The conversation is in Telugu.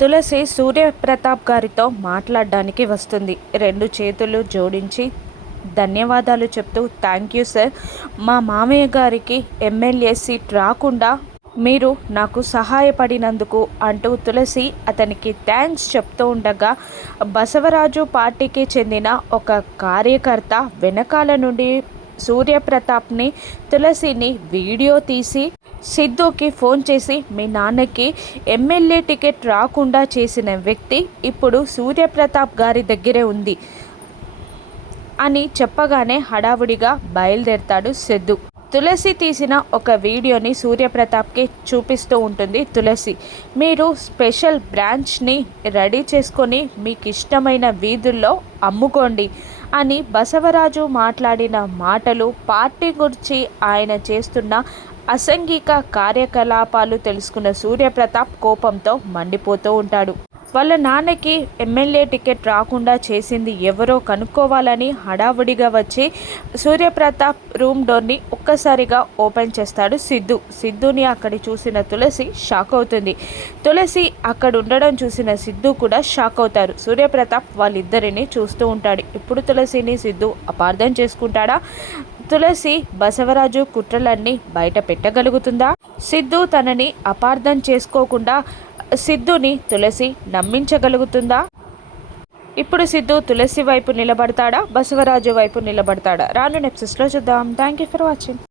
తులసి సూర్యప్రతాప్ గారితో మాట్లాడడానికి వస్తుంది. రెండు చేతులు జోడించి ధన్యవాదాలు చెప్తూ, థ్యాంక్ యూ సార్, మా మామయ్య గారికి ఎమ్మెల్యే సీట్ రాకుండా మీరు నాకు సహాయపడినందుకు అంటూ తులసి అతనికి థ్యాంక్స్ చెప్తూ ఉండగా, బసవరాజు పార్టీకి చెందిన ఒక కార్యకర్త వెనకాల నుండి సూర్యప్రతాప్ని, తులసిని వీడియో తీసి సిద్ధుకి ఫోన్ చేసి, మీ నాన్నకి ఎమ్మెల్యే టికెట్ రాకుండా చేసిన వ్యక్తి ఇప్పుడు సూర్యప్రతాప్ గారి దగ్గరే ఉంది అని చెప్పగానే హడావుడిగా బయలుదేరతాడు సిద్ధు. తులసి తీసిన ఒక వీడియోని సూర్యప్రతాప్కి చూపిస్తూ ఉంటుంది తులసి. మీరు స్పెషల్ బ్రాంచ్ని రెడీ చేసుకొని మీకు ఇష్టమైన వీధుల్లో అమ్ముకోండి అని బసవరాజు మాట్లాడిన మాటలు, పార్టీ గురించి ఆయన చేస్తున్న అసాంఘిక కార్యకలాపాలు తెలుసుకున్న సూర్యప్రతాప్ కోపంతో మండిపోతూ ఉంటాడు. వాళ్ళ నాన్నకి ఎమ్మెల్యే టికెట్ రాకుండా చేసింది ఎవరో కనుక్కోవాలని హడావుడిగా వచ్చి సూర్యప్రతాప్ రూమ్ డోర్ని ఒక్కసారిగా ఓపెన్ చేస్తాడు సిద్ధు. సిద్ధుని అక్కడ చూసిన తులసి షాక్ అవుతుంది. తులసి అక్కడ ఉండడం చూసిన సిద్ధు కూడా షాక్ అవుతారు. సూర్యప్రతాప్ వాళ్ళిద్దరిని చూస్తూ ఉంటాడు. ఇప్పుడు తులసిని సిద్ధు అపార్థం చేసుకుంటాడా? తులసి బసవరాజు కుట్రలన్నీ బయట పెట్టగలుగుతుందా? సిద్ధు తనని అపార్థం చేసుకోకుండా సిద్ధుని తులసి నమ్మించగలుగుతుందా? ఇప్పుడు సిద్ధు తులసి వైపు నిలబడతాడా, బసవరాజు వైపు నిలబడతాడా? రాను ఎపిసోడ్స్లో చూద్దాం. Thank you for watching.